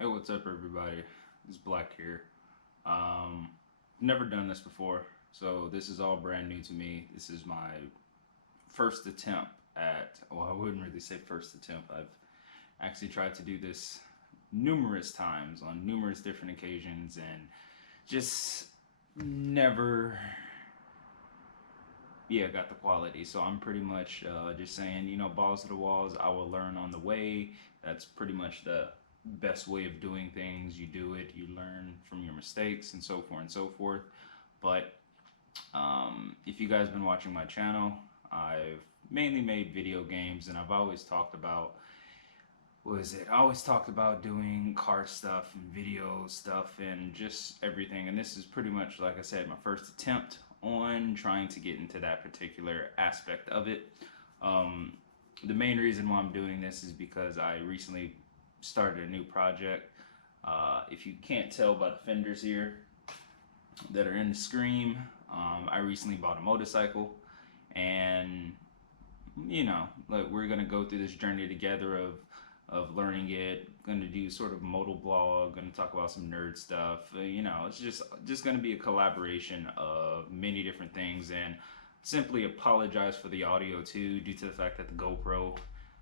Hey, what's up, everybody? It's Black here. Um, Never done this before, so this is all brand new to me. This is my first attempt at, well, I wouldn't really say first attempt. I've actually tried to do this numerous times on numerous different occasions and just never, got the quality. So I'm pretty much just saying, balls to the walls. I will learn on the way. That's pretty much the best way of doing things. You do it, you learn from your mistakes, and so forth and so forth. But if you guys been watching my channel, I've mainly made video games, and I've always talked about I always talked about doing car stuff and video stuff and just everything. And this is pretty much, like I said, my first attempt on trying to get into that particular aspect of it. The main reason why I'm doing this is because I recently started a new project. If you can't tell by the fenders here that are in the screen, I recently bought a motorcycle, and like, we're gonna go through this journey together of learning it. Gonna do sort of moto blog, gonna talk about some nerd stuff. It's just gonna be a collaboration of many different things, and simply apologize for the audio too, due to the fact that the GoPro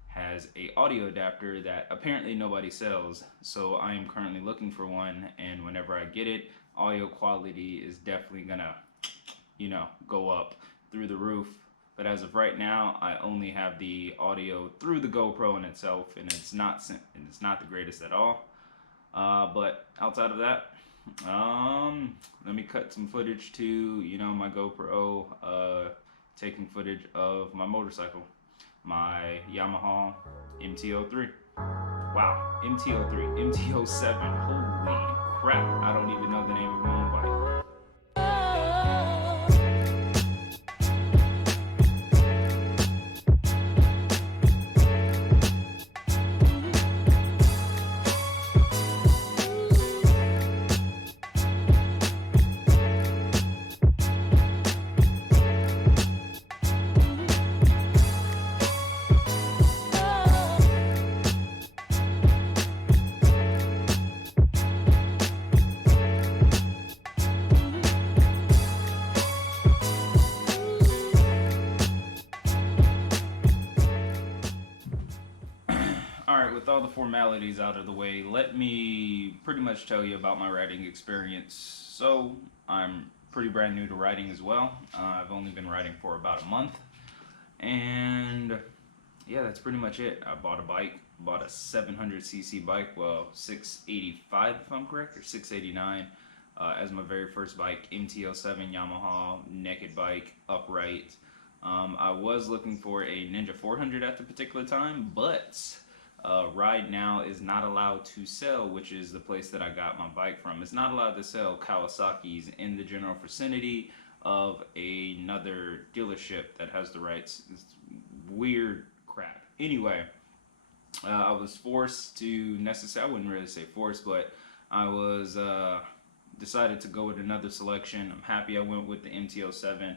has a audio adapter that apparently nobody sells. So I am currently looking for one, and whenever I get it, audio quality is definitely gonna go up through the roof. But as of right now, I only have the audio through the GoPro in itself, and it's not the greatest at all. But outside of that, let me cut some footage to my GoPro, taking footage of my motorcycle, my Yamaha MT-03. Wow, MT-03, MT-07. Holy crap! I don't even know the name of my own bike. Alright, with all the formalities out of the way, let me pretty much tell you about my riding experience. So, I'm pretty brand new to riding as well. I've only been riding for about a month. And yeah, that's pretty much it. I bought a bike, bought a 700cc bike, well, 685 if I'm correct, or 689, as my very first bike, MT-07 Yamaha, naked bike, upright. I was looking for a Ninja 400 at the particular time, but Ride Now is not allowed to sell, which is the place that I got my bike from. It's not allowed to sell Kawasaki's in the general vicinity of another dealership that has the rights. It's weird crap. Anyway, I was forced to I wouldn't really say forced, but I was decided to go with another selection. I'm happy I went with the MT-07.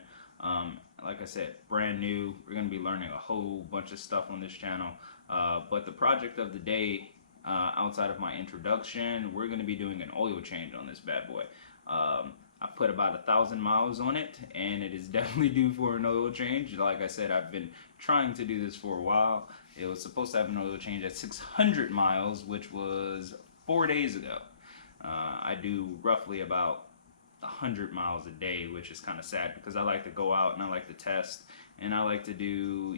Like I said, brand new. We're going to be learning a whole bunch of stuff on this channel. But the project of the day, outside of my introduction, we're going to be doing an oil change on this bad boy. I put about 1,000 miles on it, and it is definitely due for an oil change. Like I said, I've been trying to do this for a while. It was supposed to have an oil change at 600 miles, which was 4 days ago. I do roughly about 100 miles a day, which is kind of sad because I like to go out and I like to test, and I like to do,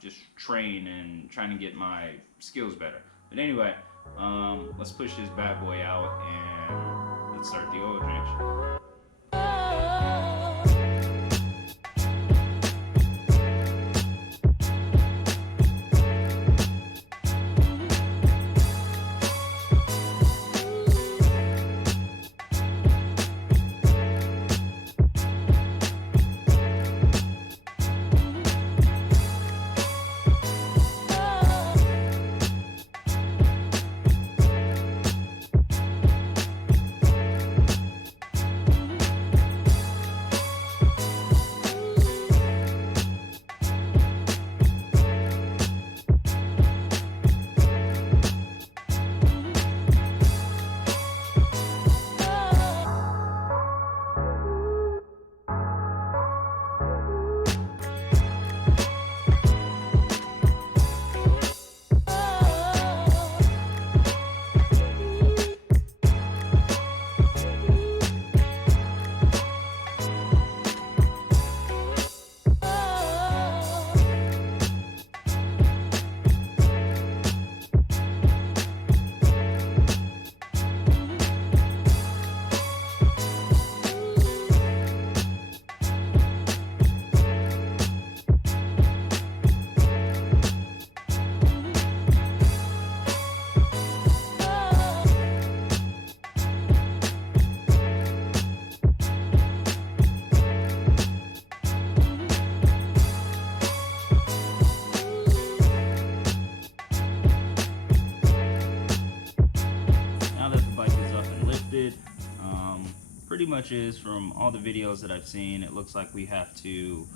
just train and trying to get my skills better. But anyway, let's push this bad boy out and let's start the oil change. pretty much is, from all the videos that I've seen, it looks like we have to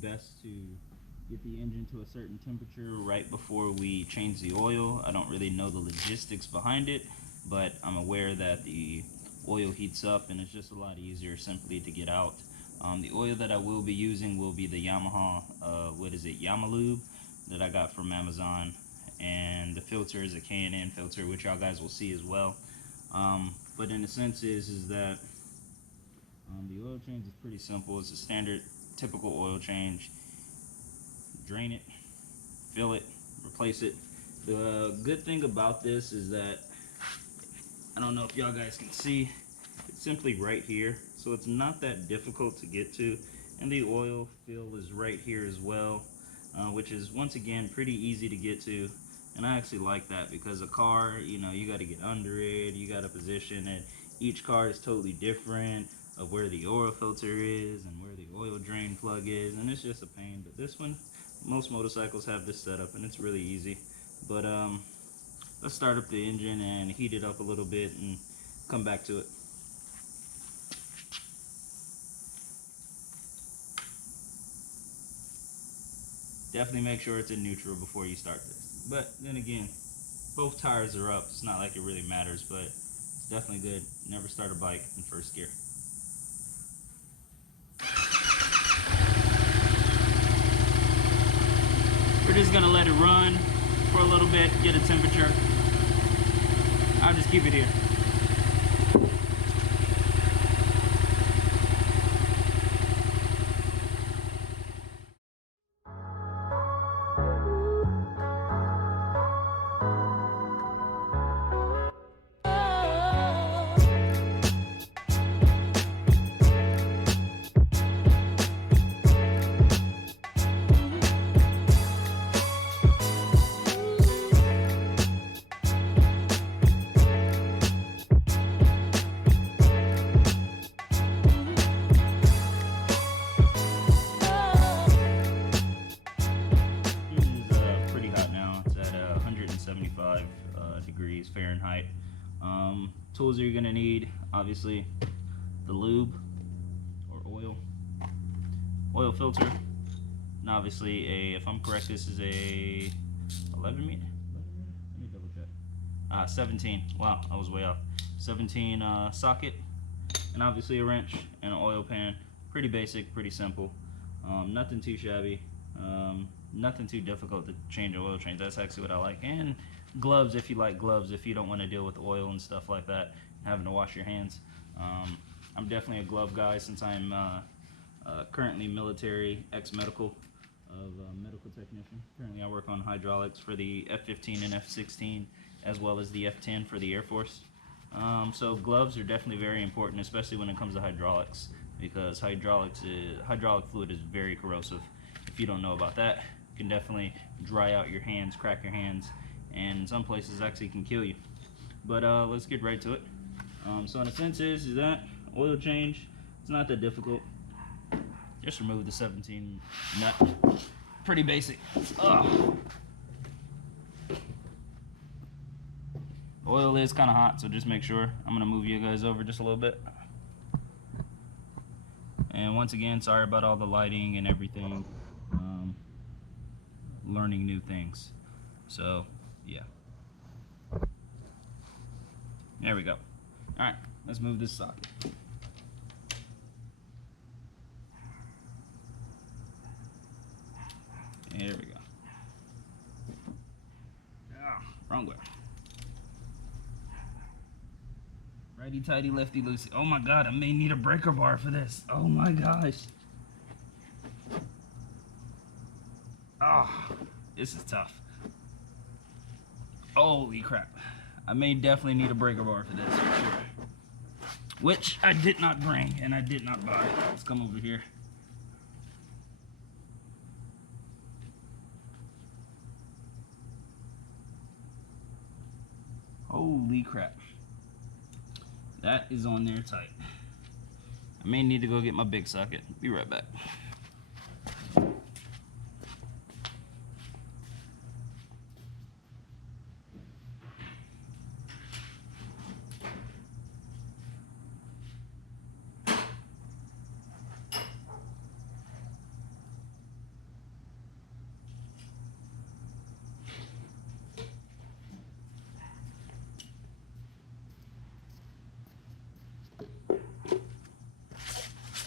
best to get the engine to a certain temperature right before we change the oil. I don't really know the logistics behind it, but I'm aware that the oil heats up and it's just a lot easier simply to get out. The oil that I will be using will be the Yamaha, Yamalube that I got from Amazon, and the filter is a K&N filter, which y'all guys will see as well. But in a sense is that the oil change is pretty simple. It's a standard, typical oil change. Drain it, fill it, replace it. The good thing about this is that, I don't know if y'all guys can see, it's simply right here, so it's not that difficult to get to, and the oil fill is right here as well, which is once again pretty easy to get to. And I actually like that, because a car, you know, you got to get under it, you got to position it. Each car is totally different of where the oil filter is and where the oil drain plug is, and it's just a pain. But this one, most motorcycles have this setup, and it's really easy. But let's start up the engine and heat it up a little bit and come back to it. Definitely make sure it's in neutral before you start this. But then again, both tires are up. It's not like it really matters, but it's definitely good. Never start a bike in first gear. We're just gonna let it run for a little bit, get a temperature. I'll just keep it here. Degrees Fahrenheit. Tools you're gonna need, obviously, the lube or oil filter, and obviously if I'm correct, this is a 11 meter. Let me double check. 17. Wow, I was way off. 17 socket, and obviously a wrench and an oil pan. Pretty basic, pretty simple. Nothing too shabby. Nothing too difficult to change an oil change. That's actually what I like. And gloves, if you like gloves, if you don't want to deal with oil and stuff like that, having to wash your hands. I'm definitely a glove guy, since I'm currently military, ex-medical, of medical technician. Currently I work on hydraulics for the F-15 and F-16, as well as the F-10 for the Air Force. So gloves are definitely very important, especially when it comes to hydraulics, because hydraulic fluid is very corrosive. If you don't know about that, it can definitely dry out your hands, crack your hands, and in some places actually can kill you. But let's get right to it. So in a sense is that oil change, it's not that difficult. Just remove the 17 nut. Pretty basic. Oil is kind of hot, so just make sure. I'm gonna move you guys over just a little bit. And once again, sorry about all the lighting and everything. Learning new things. So yeah, there we go. All right, let's move this socket. There we go. Ah, wrong way. Righty tighty, lefty loosey. Oh my god, I may need a breaker bar for this. Oh my gosh. Oh, this is tough. Holy crap. I may definitely need a breaker bar for this, for sure. Which I did not bring and I did not buy. Let's come over here. Holy crap. That is on there tight. I may need to go get my big socket. Be right back.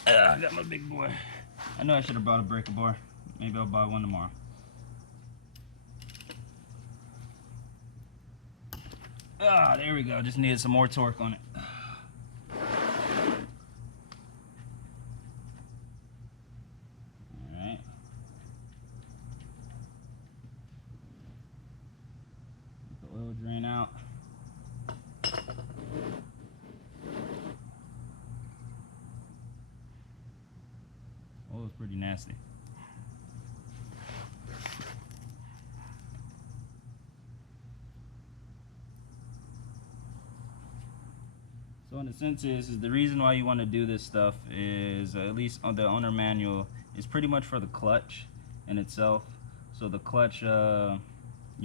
I got my big boy. I know I should have brought a breaker bar. Maybe I'll buy one tomorrow. There we go. Just needed some more torque on it. Alright. Let the oil drain out. Oh, it's pretty nasty. So in a sense is the reason why you want to do this stuff is, at least on the owner manual, is pretty much for the clutch in itself. So the clutch, you're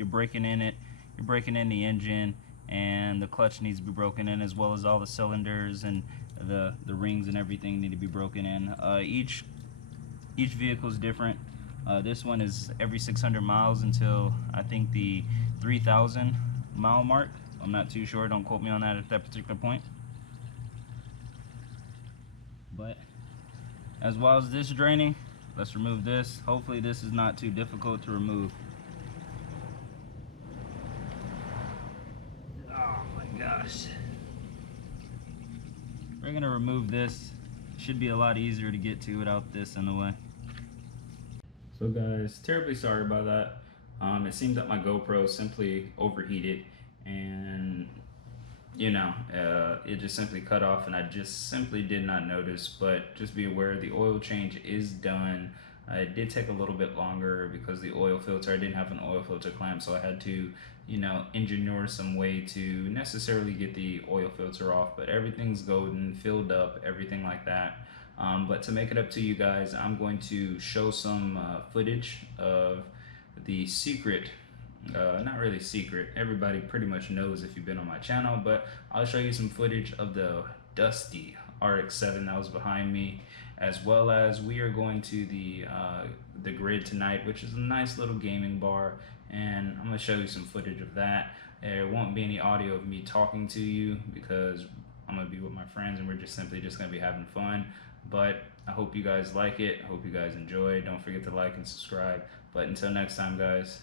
breaking in it, you're breaking in the engine, and the clutch needs to be broken in, as well as all the cylinders and the rings and everything need to be broken in. Each vehicle is different. This one is every 600 miles until I think the 3,000 mile mark. I'm not too sure, don't quote me on that at that particular point. But as well as this draining, let's remove this. Hopefully this is not too difficult to remove. Oh my gosh. We're gonna remove this. It should be a lot easier to get to without this in the way. So guys, terribly sorry about that. It seems that my GoPro simply overheated, and you know, it just simply cut off, and I just simply did not notice. But just be aware, the oil change is done. It did take a little bit longer because the oil filter, I didn't have an oil filter clamp, so I had to, you know, engineer some way to necessarily get the oil filter off. But everything's golden, filled up, everything like that. But to make it up to you guys, I'm going to show some footage of the secret. Not really secret, everybody pretty much knows if you've been on my channel, but I'll show you some footage of the dusty RX-7 that was behind me, as well as we are going to the grid tonight, which is a nice little gaming bar, and I'm going to show you some footage of that. There won't be any audio of me talking to you because I'm going to be with my friends and we're just simply going to be having fun. But I hope you guys like it. I hope you guys enjoy. Don't forget to like and subscribe. But until next time, guys,